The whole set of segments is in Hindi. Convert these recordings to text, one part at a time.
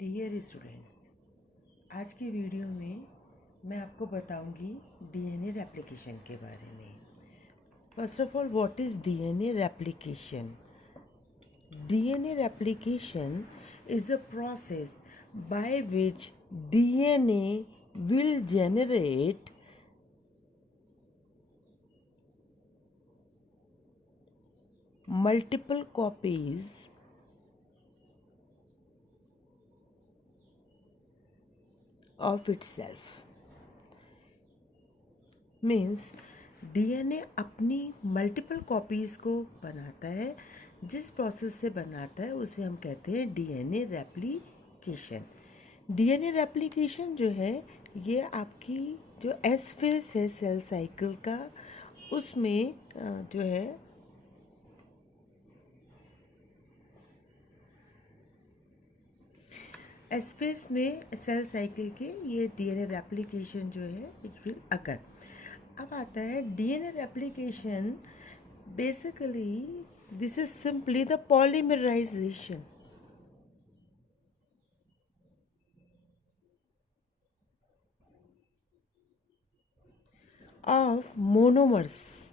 डियर स्टूडेंट्स, आज की वीडियो में मैं आपको बताऊंगी डीएनए रेप्लिकेशन के बारे में। First of all, what is DNA replication? DNA replication is a process by which DNA will generate multiple copies of itself. Means DNA अपनी मल्टीपल कॉपीज़ को बनाता है। जिस प्रोसेस से बनाता है उसे हम कहते हैं डीएनए रेप्लिकेशन। डीएनए रेप्लिकेशन जो है ये आपकी जो एस फेस है सेल साइकिल का, उसमें जो है एस फेस में सेल साइकिल के ये डीएनए रेप्लिकेशन जो है इट विल अकर। अब आता है DNA replication. Basically this is simply the polymerization of monomers,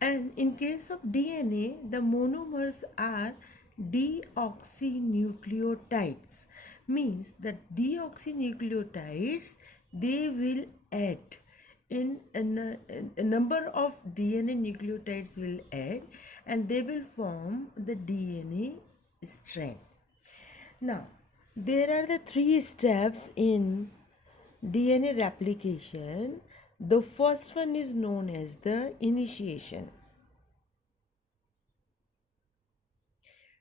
and in case of DNA the monomers are deoxynucleotides. Means the deoxynucleotides, they will act in a number of DNA nucleotides will add and they will form the DNA strand. Now, there are the 3 steps in DNA replication. The first one is known as the initiation.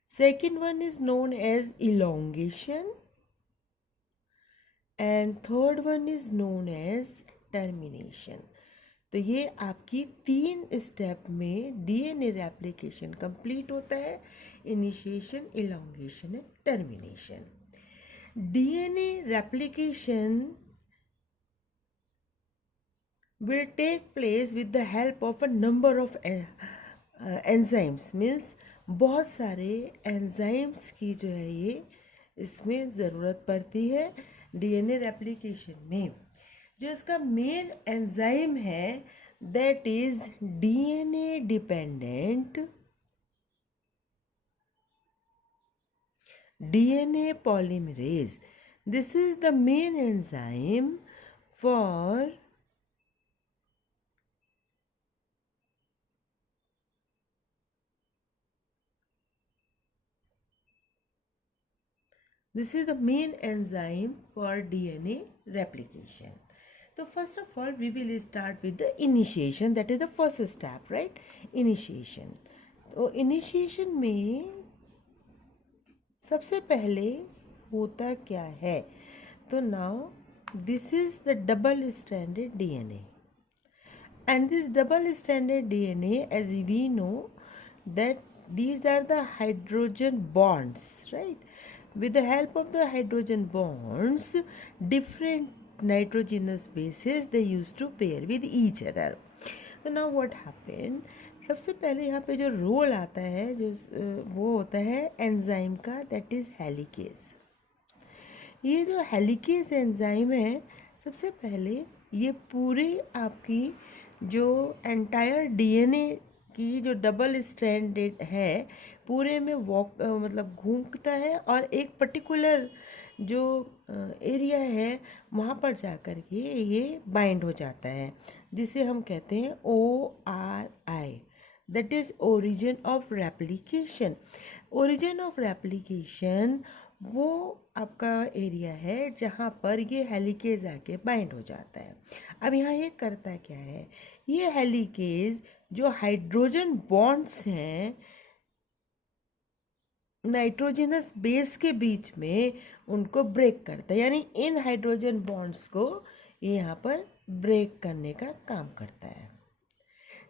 Second one is known as elongation. And third one is known as termination. तो ये आपकी 3 स्टेप में डीएनए रेप्लिकेशन कंप्लीट होता है। Initiation, elongation and termination. DNA replication will take place with the help of a number of enzymes. Means बहुत सारे एंजाइम्स की जो है ये इसमें ज़रूरत पड़ती है डीएनए रेप्लिकेशन में। जो इसका मेन एंजाइम है that is DNA dependent DNA polymerase. This is the main enzyme for This is the main enzyme for DNA replication. So first of all, we will start with the initiation. That is the first step, right? Initiation. तो initiation में सबसे पहले होता क्या है? तो now this is the double stranded DNA. And this double stranded DNA, as we know, that these are the hydrogen bonds, right? With the help of the hydrogen bonds, different nitrogenous bases they used to pair with each other. So now what happened? सबसे पहले यहाँ पे जो रोल आता है जो वो होता है एंजाइम का, दैट इज़ हेलिकेज. ये जो हेलिकेज एंजाइम है सबसे पहले ये पूरी आपकी जो एंटायर डीएनए की जो डबल स्ट्रैंडेड है पूरे में वॉक मतलब घूमता है और एक पर्टिकुलर जो एरिया है वहाँ पर जा कर के ये बाइंड हो जाता है, जिसे हम कहते हैं ORI. That is origin of replication. Origin of replication वो आपका एरिया है जहाँ पर ये हेलिकेज आके बाइंड हो जाता है. अब यहाँ ये करता क्या है, ये हेलिकेज जो हाइड्रोजन बॉन्ड्स हैं नाइट्रोजनस बेस के बीच में उनको ब्रेक करता है. यानी इन हाइड्रोजन बॉन्ड्स को ये यहाँ पर ब्रेक करने का काम करता है,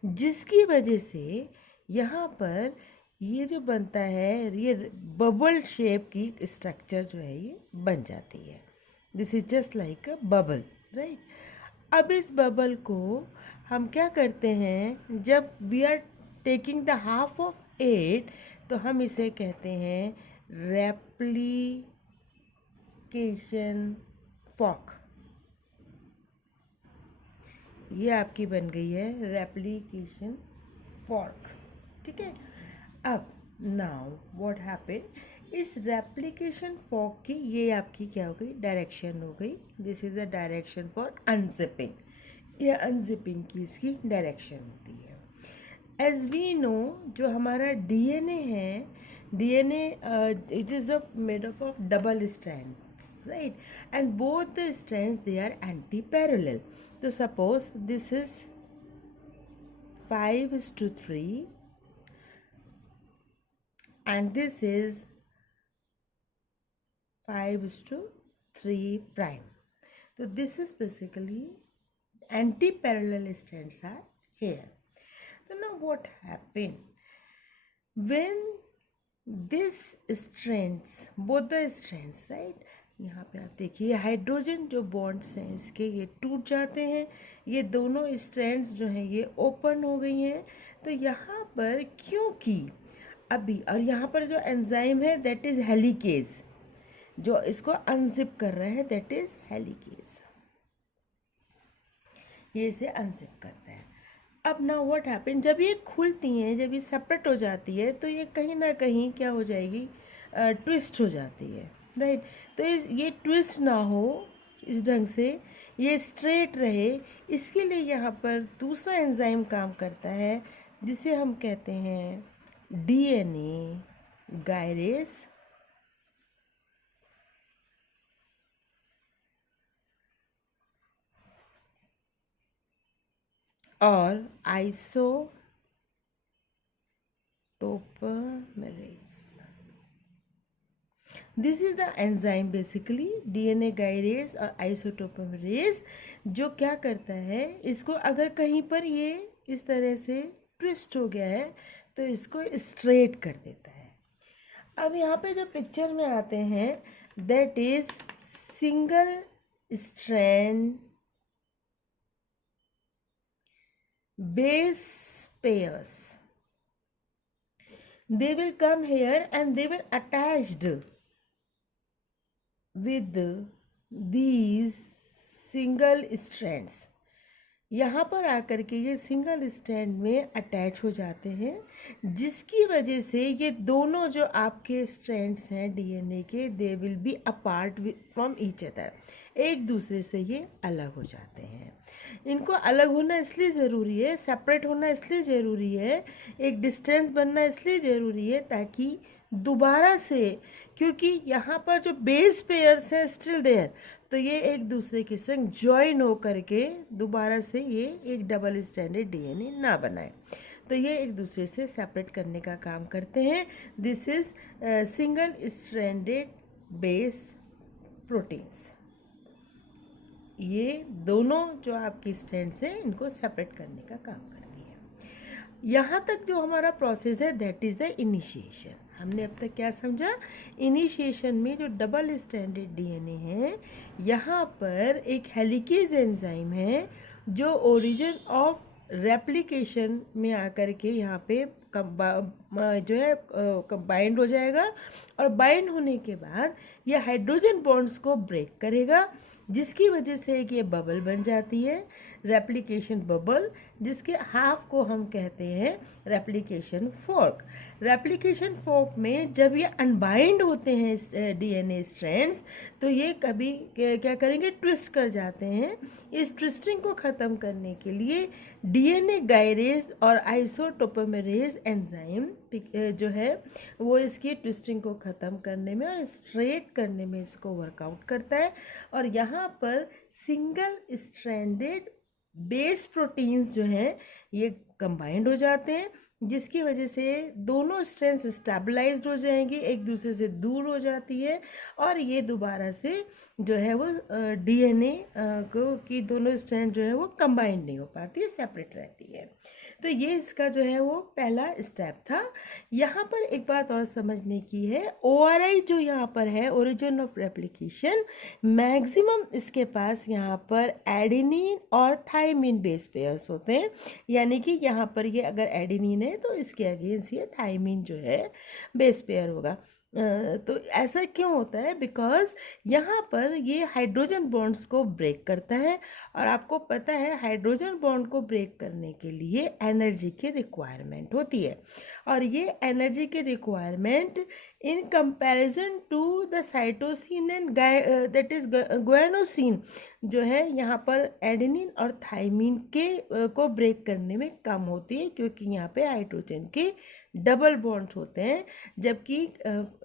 जिसकी वजह से यहाँ पर ये जो बनता है ये बबल शेप की स्ट्रक्चर जो है ये बन जाती है. This is just like a bubble, right. अब इस बबल को हम क्या करते हैं, जब we are taking the half of it, तो हम इसे कहते हैं रेप्लिकेशन फॉर्क। ये आपकी बन गई है रेप्लिकेशन फॉर्क, ठीक है। अब नाउ व्हाट हैपेंड, इस रेप्लिकेशन फॉर्क की ये आपकी क्या हो गई, डायरेक्शन हो गई। This is the direction for unzipping, ये अनजिपिंग की इसकी डायरेक्शन होती है। एज वी नो, जो हमारा डीएनए है, DNA it is a made up of double strands, right, and both the strands they are anti parallel. तो suppose this is 5:3 and this is 5:3 prime. So this is basically anti-parallel strands are here. So now what happened when this strands, both the strands, right, यहाँ पे आप देखिए हाइड्रोजन जो बॉन्ड्स हैं इसके ये टूट जाते हैं, ये दोनों स्ट्रैंड्स जो हैं ये ओपन हो गई हैं। तो यहाँ पर क्योंकि अभी, और यहाँ पर जो एंजाइम है दैट इज हेलिकेज, जो इसको अनजिप कर रहा है दैट इज हेलिकेज, ये इसे अनजिप करता है। अब नाउ व्हाट हैपन, जब ये खुलती हैं, जब ये सेपरेट हो जाती है तो ये कहीं ना कहीं क्या हो जाएगी, ट्विस्ट हो जाती है, राइट। तो ये ट्विस्ट ना हो, इस ढंग से ये स्ट्रेट रहे, इसके लिए यहाँ पर दूसरा एंजाइम काम करता है जिसे हम कहते हैं डीएनए गायरेज और topoisomerase. This is the enzyme basically, DNA gyrase और आइसोटोपमेरेज, जो क्या करता है, इसको अगर कहीं पर ये इस तरह से ट्विस्ट हो गया है तो इसको स्ट्रेट कर देता है। अब यहाँ पे जो पिक्चर में आते हैं that is single strand base pairs. They will come here and they will attached with these single strands. यहाँ पर आकर के ये सिंगल स्ट्रैंड में अटैच हो जाते हैं, जिसकी वजह से ये दोनों जो आपके स्ट्रैंड्स हैं डीएनए के, they will be apart from each other, एक दूसरे से ये अलग हो जाते हैं। इनको अलग होना इसलिए ज़रूरी है, सेपरेट होना इसलिए ज़रूरी है, एक डिस्टेंस बनना इसलिए ज़रूरी है ताकि दोबारा से, क्योंकि यहाँ पर जो बेस पेयर्स हैं स्टिल देयर, तो ये एक दूसरे के संग ज्वाइन हो करके दोबारा से ये एक डबल स्टैंडर्ड डीएनए ना बनाए, तो ये एक दूसरे से सेपरेट करने का काम करते हैं। This is single stranded base proteins. ये दोनों जो आपकी स्ट्रैंड्स हैं इनको सेपरेट करने का काम करती है। यहाँ तक जो हमारा प्रोसेस है दैट इज़ द इनिशिएशन। हमने अब तक क्या समझा, इनिशिएशन में जो डबल स्ट्रैंडेड डीएनए है, यहाँ पर एक हेलिकेज एंजाइम है जो ओरिजिन ऑफ रेप्लिकेशन में आकर के यहाँ पे जो है बाइंड हो जाएगा, और बाइंड होने के बाद ये हाइड्रोजन बॉन्ड्स को ब्रेक करेगा, जिसकी वजह से एक ये बबल बन जाती है, रेप्लिकेशन बबल, जिसके हाफ को हम कहते हैं रेप्लिकेशन फॉर्क। रेप्लिकेशन फॉर्क में जब ये अनबाइंड होते हैं डीएनए स्ट्रैंड्स, तो ये कभी क्या करेंगे, ट्विस्ट कर जाते हैं। इस ट्विस्टिंग को ख़त्म करने के लिए डीएनए गायरेज और आइसोटोपमेरेज एंजाइम जो है वो इसकी ट्विस्टिंग को ख़त्म करने में और स्ट्रेट करने में इसको वर्कआउट करता है, और यहाँ पर सिंगल स्ट्रैंडेड बेस प्रोटीन्स जो हैं ये कंबाइंड हो जाते हैं, जिसकी वजह से दोनों स्ट्रैंड्स स्टेबलाइज्ड हो जाएंगी, एक दूसरे से दूर हो जाती है, और ये दोबारा से जो है वो डीएनए को की दोनों स्ट्रैंड जो है वो कंबाइंड नहीं हो पाती है, सेपरेट रहती है। तो ये इसका जो है वो पहला स्टेप था। यहाँ पर एक बात और समझने की है, ORI जो यहाँ पर है, ओरिजिन ऑफ रेप्लिकेशन, मैक्सिमम इसके पास यहाँ पर एडेनिन और थायमिन बेस पेयर्स होते हैं, यानी कि यहाँ पर ये अगर एडेनिन है हैं तो इसके अगेंस्ट ये थाइमिन जो है बेस पेयर होगा। तो ऐसा क्यों होता है? बिकॉज यहाँ पर ये हाइड्रोजन बॉन्ड्स को ब्रेक करता है, और आपको पता है हाइड्रोजन बॉन्ड को ब्रेक करने के लिए एनर्जी की रिक्वायरमेंट होती है, और ये एनर्जी की requirement in comparison to the cytosine and that is guanosine जो है यहाँ पर एडेनिन और थाइमिन के को ब्रेक करने में कम होती है, क्योंकि यहाँ पे हाइड्रोजन के डबल बॉन्ड्स होते हैं, जबकि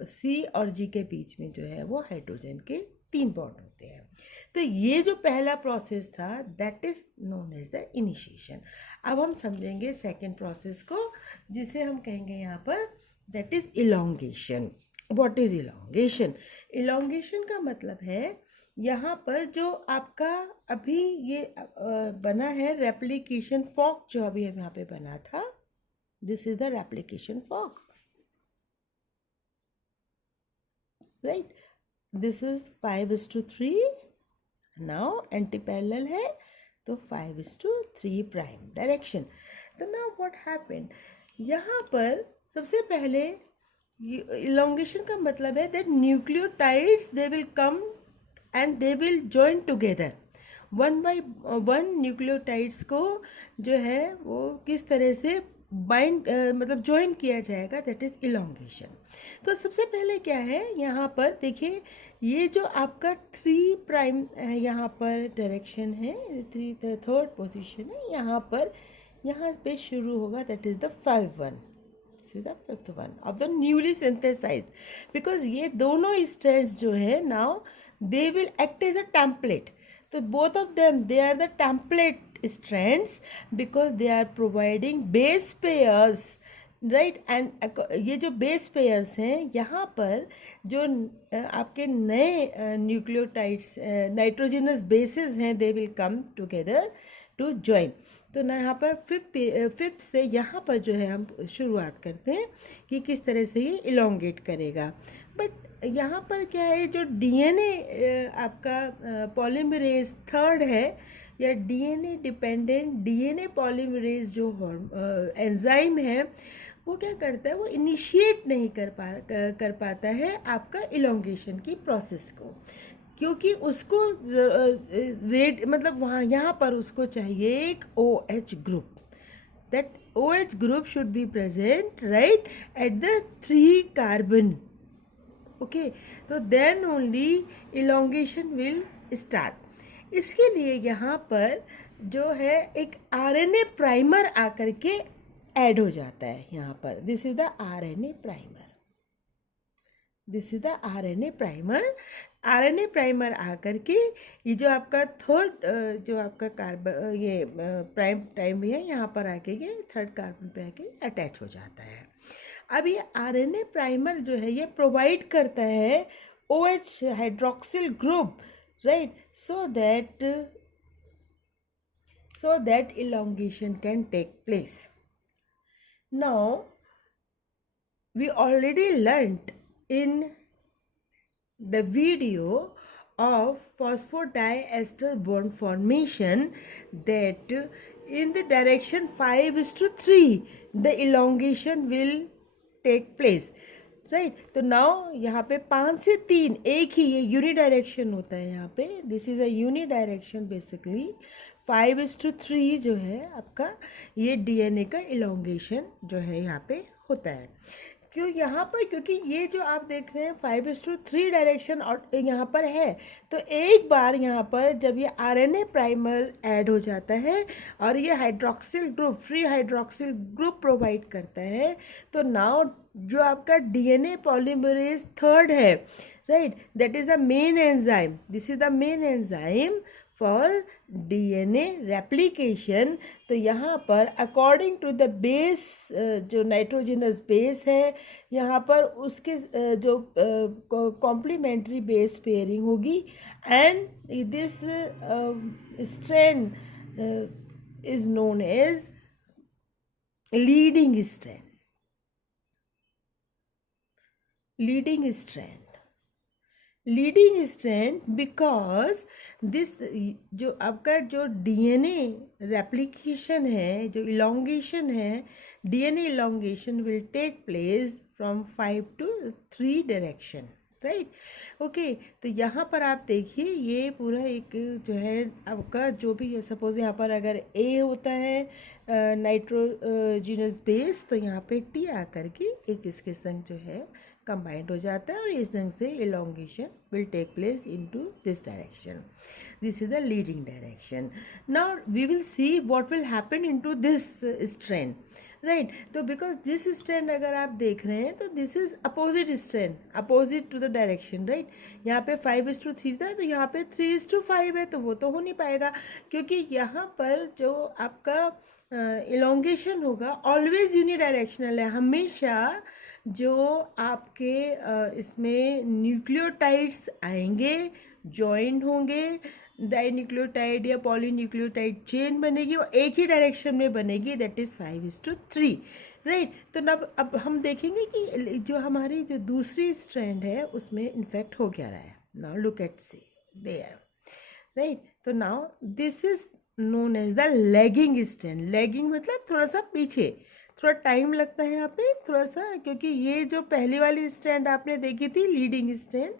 सी और जी के बीच में जो है वो हाइड्रोजन के 3 बॉन्ड होते हैं। तो ये जो पहला प्रोसेस था that is known as the initiation. अब हम समझेंगे सेकेंड प्रोसेस को, जिसे हम कहेंगे यहाँ पर that is elongation. What is elongation? Elongation का मतलब है यहाँ पर जो आपका अभी ये बना है रेप्लिकेशन फॉर्क, जो अभी यहाँ पे बना था, this is the replication fork, right? This is 5:3, now anti parallel है तो 5:3 प्राइम डायरेक्शन। तो नाउ व्हाट हैपेंड, यहाँ पर सबसे पहले इलोंगेशन का मतलब है that nucleotides they will come and they will join together one by one। Nucleotides को जो है वो किस तरह से बाइंड मतलब ज्वाइन किया जाएगा, दैट इज इलोंगेशन। तो सबसे पहले क्या है यहाँ पर देखिए, ये जो आपका 3 प्राइम यहाँ पर डायरेक्शन है, 3rd पोजीशन है यहाँ पर, यहाँ पे शुरू होगा, that is the 5-1, this is the 5th one of the newly synthesized, because ये दोनों strands जो है now they will act as a template। तो both of them they are the template strands because they are providing base pairs, right? And ये जो बेस पेयर्स हैं यहाँ पर जो आपके नए न्यूक्लियोटाइड्स नाइट्रोजनस बेसेस हैं, they will come together to join. तो ना यहाँ पर फिफ्थ से यहाँ पर जो है हम शुरुआत करते हैं कि किस तरह से ये इलोंगेट करेगा। बट यहाँ पर क्या है, जो डीएनए आपका पॉलीमरेज 3rd है, या डीएनए डिपेंडेंट डीएनए पॉलीमरेज जो एंजाइम है, वो क्या करता है, वो इनिशिएट नहीं कर पाता है आपका इलोंगेशन की प्रोसेस को, क्योंकि उसको रेड मतलब वहाँ यहाँ पर उसको चाहिए एक OH group, that OH group should be present right at the 3 carbon, okay. तो then only elongation will start. इसके लिए यहाँ पर जो है एक RNA प्राइमर आकर के ऐड हो जाता है यहाँ पर, this is the RNA primer, this is the RNA primer. RNA primer आकर के ये जो आपका 3rd जो आपका कार्बन ये प्राइम टाइम है यहाँ पर आके ये 3rd कार्बन पे आके अटैच हो जाता है। अब ये RNA प्राइमर जो है ये प्रोवाइड करता है OH hydroxyl group, right, so that elongation can take place. Now we already learnt in the video of phosphodiester bond formation that in the direction 5:3 the elongation will take place, right. तो नाउ यहाँ पे 5 से 3 एक ही ये यूनिडायरेक्शन होता है यहाँ पे, दिस इज अ यूनिडायरेक्शन बेसिकली। 5:3 जो है आपका ये डीएनए का इलोंगेशन जो है यहाँ पे होता है। क्यों यहाँ पर, क्योंकि ये जो आप देख रहे हैं 5:3 डायरेक्शन और यहाँ पर है, तो एक बार यहाँ पर जब ये RNA प्राइमर ऐड हो जाता है और ये hydroxyl group free hydroxyl group provide करता है, तो नाउ जो आपका डीएनए पॉलीमरेज 3rd है, right, that is the main enzyme, this is the main enzyme for DNA replication. तो यहाँ पर अकॉर्डिंग टू द बेस जो नाइट्रोजनस बेस है यहाँ पर उसके जो कॉम्प्लीमेंट्री बेस पेयरिंग होगी, and this strand is known as leading strand, leading strand. Leading strand because this जो आपका जो डीएनए रेप्लिकेशन है, जो इलोंगेशन है, DNA elongation will take place from 5 to 3 direction, right. Okay, तो यहाँ पर आप देखिए ये पूरा एक जो है आपका जो भी है, सपोज यहाँ पर अगर ए होता है नाइट्रोजिनस बेस, तो यहाँ पे टी आकर के एक इसके संग जो है कंबाइंड हो जाता है और इस ढंग से elongation will take place into this direction. This is the leading direction. Now we will see what will happen into this strand, right? तो because this strand अगर आप देख रहे हैं तो this is opposite strand, opposite to the direction, right? यहाँ पे 5:3 था, तो यहाँ पे 3:5 है, तो वो तो हो नहीं पाएगा क्योंकि यहाँ पर जो आपका elongation होगा ऑलवेज यूनिडायरेक्शनल है। हमेशा जो आपके इसमें न्यूक्लियोटाइड्स आएंगे, जॉइन होंगे, डाइन्यूक्लियोटाइड या पॉलीन्यूक्लियोटाइड चेन बनेगी, वो एक ही डायरेक्शन में बनेगी, दैट इज़ 5:3, राइट। तो अब हम देखेंगे कि जो हमारी जो दूसरी स्ट्रैंड है उसमें इन्फेक्ट हो क्या रहा है। Now look at C there, right. तो now this is known as the lagging strand. Lagging मतलब थोड़ा सा पीछे, थोड़ा टाइम लगता है यहाँ पे थोड़ा सा, क्योंकि ये जो पहली वाली स्ट्रैंड आपने देखी थी लीडिंग स्ट्रैंड,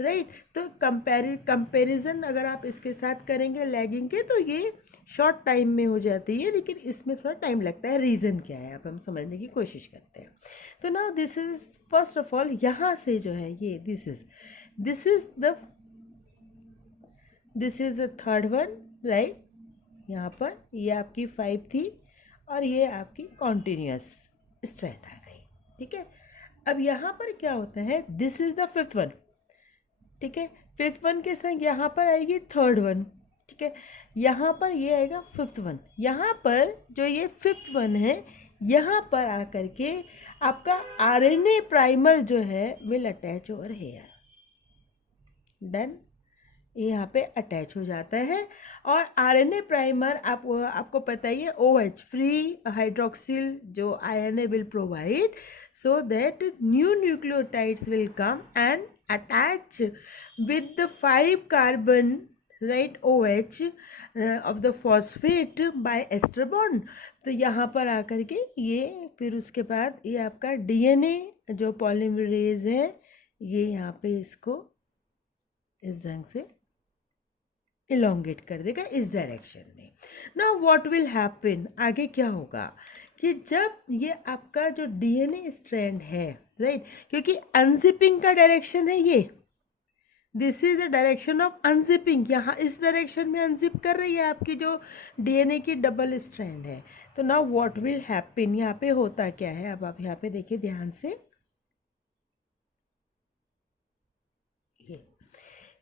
राइट। तो कंपैरिजन अगर आप इसके साथ करेंगे लैगिंग के तो ये शॉर्ट टाइम में हो जाती है, लेकिन इसमें थोड़ा टाइम लगता है। रीज़न क्या है अब हम समझने की कोशिश करते हैं। तो now this is first of all यहाँ से जो है ये this is the third one, right. यहाँ पर ये आपकी 5 थी और ये आपकी कॉन्टिन्यूस स्ट्रैंड आ गई, ठीक है। अब यहाँ पर क्या होता है, this is the 5th one, ठीक है। 5th वन के संग यहाँ पर आएगी 3rd वन, ठीक है। यहाँ पर ये आएगा 5th वन। यहाँ पर जो ये 5th वन है, यहाँ पर आकर के आपका आरएनए प्राइमर जो है will attach over here, done. ये यहाँ पे अटैच हो जाता है और आरएनए प्राइमर आपको पता ही है OH फ्री हाइड्रोक्सिल जो RNA will provide, so that new nucleotides will come and attach with the 5 carbon, right, OH of the phosphate by ester bond. तो यहाँ पर आकर के ये फिर उसके बाद ये आपका डीएनए जो पॉलीमरेज है ये यहाँ पे इसको इस ढंग से इलोंगेट कर देगा इस डायरेक्शन में। नाउ व्हाट विल हैपन, आगे क्या होगा कि जब ये आपका जो डीएनए स्ट्रैंड है, राइट, क्योंकि अनजिपिंग का डायरेक्शन है ये, this is the direction of unzipping, यहाँ इस डायरेक्शन में अनजिप कर रही है आपकी जो डीएनए की डबल स्ट्रैंड है। तो नाउ व्हाट विल हैपन, यहाँ पे होता क्या है, अब आप यहाँ पे देखिए ध्यान से,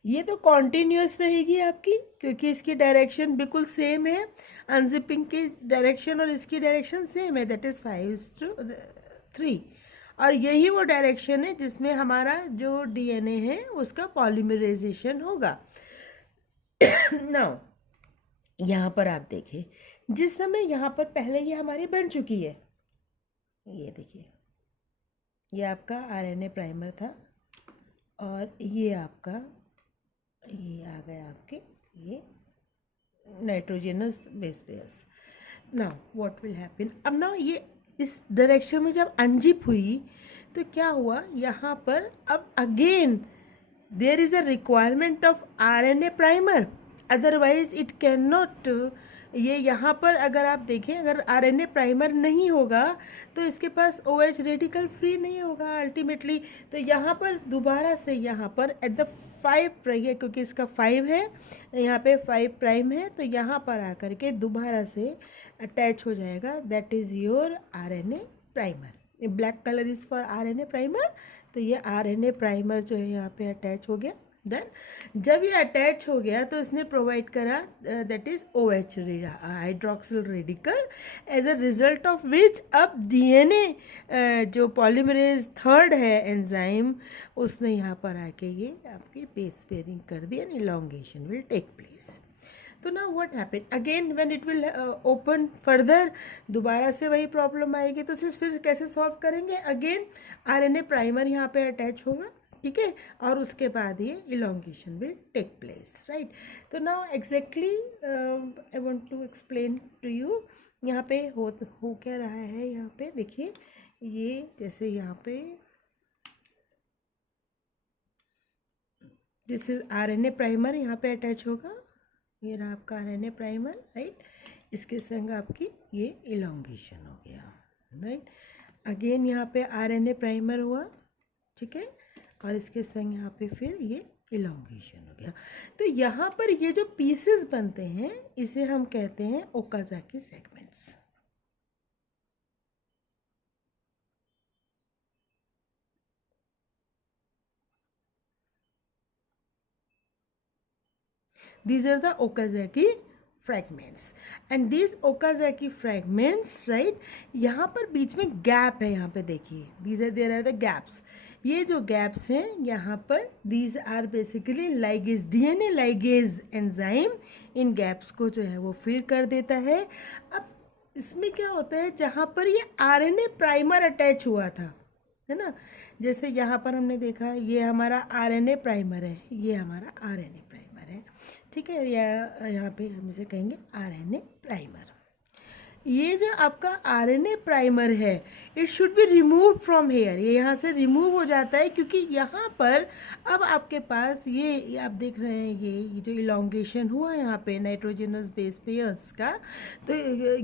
ये तो कॉन्टिन्यूस रहेगी आपकी क्योंकि इसकी डायरेक्शन बिल्कुल सेम है, अनजिपिंग की डायरेक्शन और इसकी डायरेक्शन सेम है, दैट इज़ 5:3। और यही वो डायरेक्शन है जिसमें हमारा जो डीएनए है उसका पॉलीमराइजेशन होगा। नाउ यहाँ पर आप देखिए जिस समय यहाँ पर पहले ये हमारी बन चुकी है, ये देखिए ये आपका आरएनए प्राइमर था और ये आपका ये आ गया आपके ये nitrogenous base pairs. Now what will happen, अब ना ये इस डायरेक्शन में जब अनजिप हुई तो क्या हुआ, यहाँ पर अब again there is a requirement of RNA primer, otherwise it can not. ये यहाँ पर अगर आप देखें अगर आरएनए प्राइमर नहीं होगा तो इसके पास OH रेडिकल फ्री नहीं होगा अल्टीमेटली। तो यहाँ पर दोबारा से यहाँ पर एट द 5 रहिए क्योंकि इसका 5 है, यहाँ पे 5 प्राइम है, तो यहाँ पर आकर के दोबारा से अटैच हो जाएगा, that is your RNA primer. Black colour is for RNA primer, तो ये आरएनए प्राइमर जो है यहाँ पे अटैच हो गया। डन। जब ये अटैच हो गया तो इसने प्रोवाइड करा that is OH hydroxyl radical, as a result of which अब डीएनए जो पॉलीमरेज 3rd है एंजाइम उसने यहाँ पर आके ये आपकी बेस पेयरिंग कर दी and elongation will take place. तो now what happen again when it will open further, दोबारा से वही प्रॉब्लम आएगी। तो फिर कैसे सॉल्व करेंगे, अगेन आरएनए प्राइमर यहाँ पे अटैच होगा, ठीक है, और उसके बाद ये elongation will take place, right. तो now exactly I want to explain to you यहाँ पे हो क्या रहा है। यहाँ पे देखिए, ये जैसे यहाँ पे दिस इज आरएनए प्राइमर यहाँ पे अटैच होगा, ये रहा आपका आरएनए प्राइमर, राइट। इसके संग आपकी ये इलोंगेशन हो गया, राइट। अगेन यहाँ पे आरएनए प्राइमर हुआ, ठीक है, और इसके संग यहाँ पे फिर ये इलोंगेशन हो गया। तो यहाँ पर ये जो पीसेस बनते हैं इसे हम कहते हैं Okazaki segments. These are the Okazaki fragments, and these Okazaki fragments, right, यहाँ पर बीच में गैप है, यहाँ पे देखिए, there are the gaps। ये जो गैप्स हैं यहाँ पर, these are basically ligase, DNA ligase enzyme in gaps को जो है वो फिल कर देता है। अब इसमें क्या होता है, जहाँ पर ये आरएनए प्राइमर अटैच हुआ था, है ना, जैसे यहाँ पर हमने देखा ये हमारा आरएनए प्राइमर है, ये हमारा आरएनए प्राइमर है, ठीक है, या यहाँ पे हम इसे कहेंगे आरएनए प्राइमर। ये जो आपका आरएनए प्राइमर है, it should be removed from here, ये यहाँ से रिमूव हो जाता है, क्योंकि यहाँ पर अब आपके पास ये आप देख रहे हैं, ये जो इलोंगेशन हुआ यहाँ पे नाइट्रोजनस बेस पेयर्स का, तो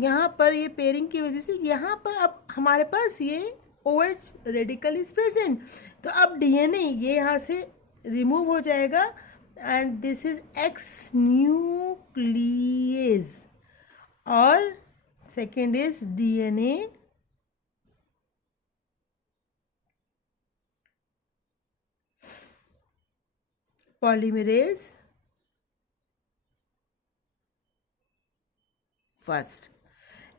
यहाँ पर ये पेयरिंग की वजह से यहाँ पर अब हमारे पास ये OH रेडिकल इज प्रेजेंट। तो अब DNA ये यहाँ से रिमूव हो जाएगा, and this is exonuclease, और second is DNA polymerase first.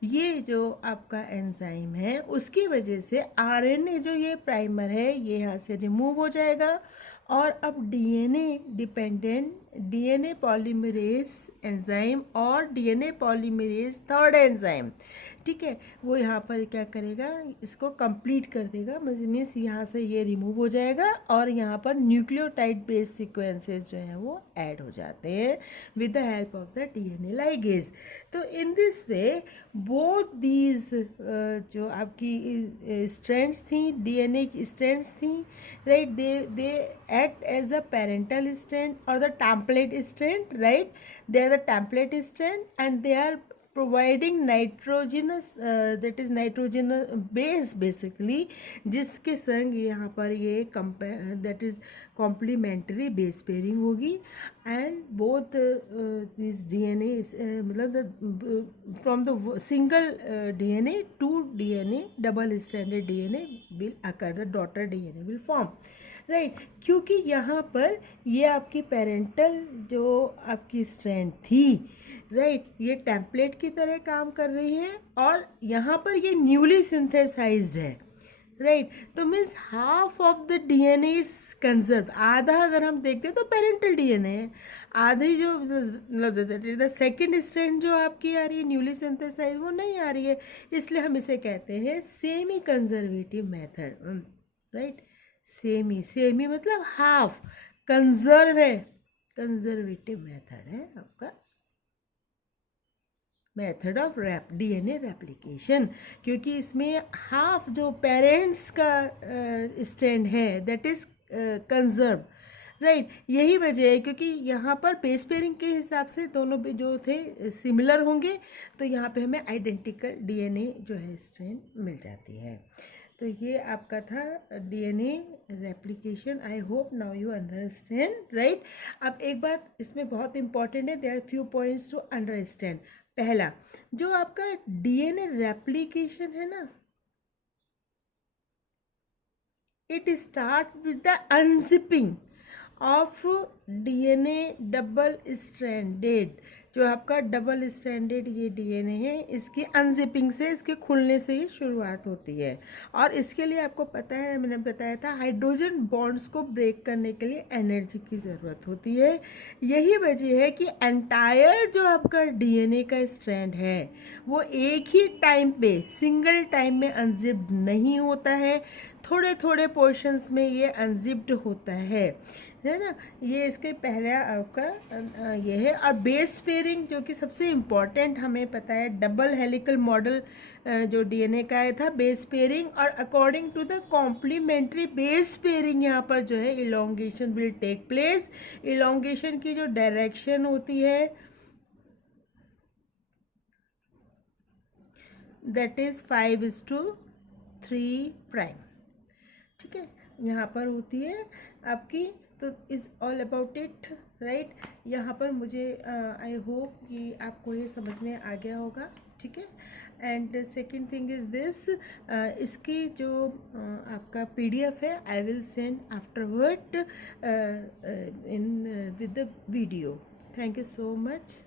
ये जो आपका एंजाइम है उसकी वजह से आरएनए जो ये प्राइमर है ये यहाँ से रिमूव हो जाएगा, और अब DNA dependent DNA polymerase enzyme और डीएनए पॉलीमरेज थर्ड एंजाइम, ठीक है, वो यहाँ पर क्या करेगा, इसको कंप्लीट कर देगा। मीन्स यहाँ से ये रिमूव हो जाएगा और यहाँ पर न्यूक्लियोटाइड बेस्ड सीक्वेंसेस जो हैं वो ऐड हो जाते हैं with the help of the DNA ligase. तो in this way both these जो आपकी स्ट्रैंड्स थी, डीएनए की स्ट्रैंड्स थी, right, they act as a parental strand or the template strand, right, they are the template strand, and they are providing nitrogenous that is nitrogenous base basically, जिसके संग यहाँ पर ये that is complementary base pairing होगी, and both this DNA मतलब from the single DNA to DNA double stranded DNA will occur, the daughter DNA will form, right, क्योंकि यहाँ पर ये आपकी पेरेंटल जो आपकी स्ट्रैंड थी, राइट, ये टेम्पलेट की तरह काम कर रही है, और यहाँ पर ये न्यूली सिंथेसाइज्ड है, राइट। तो means half of the DNA is conserve, आधा अगर हम देखते तो पेरेंटल डीएनए है, आधी जो मतलब द सेकेंड स्ट्रैंड जो आपकी आ रही है न्यूली सिंथेसाइज वो नहीं आ रही है, इसलिए हम इसे कहते हैं semi conservative method, right. Semi मतलब हाफ, कंजर्व है, कंजर्वेटिव मेथड है आपका मेथड ऑफ डीएनए रेप्लिकेशन, क्योंकि इसमें हाफ जो पेरेंट्स का स्टैंड है दैट इज कंजर्व, राइट, यही वजह है, क्योंकि यहाँ पर बेस पेयरिंग के हिसाब से दोनों जो थे सिमिलर होंगे, तो यहाँ पे हमें आइडेंटिकल डीएनए जो है स्ट्रैंड मिल जाती है। तो ये आपका था DNA replication. I hope now you understand, right. अब एक बात इसमें बहुत इंपॉर्टेंट है, there are few points to understand. पहला, जो आपका डीएनए रेप्लिकेशन है ना, it start with the unzipping of DNA double stranded, जो आपका डबल स्ट्रैंडेड ये डीएनए है, इसकी अनजिपिंग से, इसके खुलने से ही शुरुआत होती है। और इसके लिए आपको पता है, मैंने बताया था, हाइड्रोजन बॉन्ड्स को ब्रेक करने के लिए एनर्जी की ज़रूरत होती है। यही वजह है कि एंटायर जो आपका डीएनए का स्ट्रैंड है वो एक ही टाइम पे, सिंगल टाइम में अनजिप्ड नहीं होता है। थोड़े थोड़े पोर्शंस में ये अनजिप्ड होता है ना। ये इसके पहला आपका ये है। और बेस पेयरिंग जो कि सबसे इम्पॉर्टेंट हमें पता है, डबल हेलिकल मॉडल जो डीएनए का आया था, बेस पेयरिंग, और according to the complementary base pairing यहाँ पर जो है elongation will take place. Elongation की जो डायरेक्शन होती है दैट इज 5:3 प्राइम। ठीक है, यहाँ पर होती है आपकी। तो is all about it, right. यहाँ पर मुझे आई होप कि आपको ये समझ में आ गया होगा। ठीक है। And second thing is this, इसकी जो आपका पीडीएफ है I will send afterward in with the video. Thank you so much.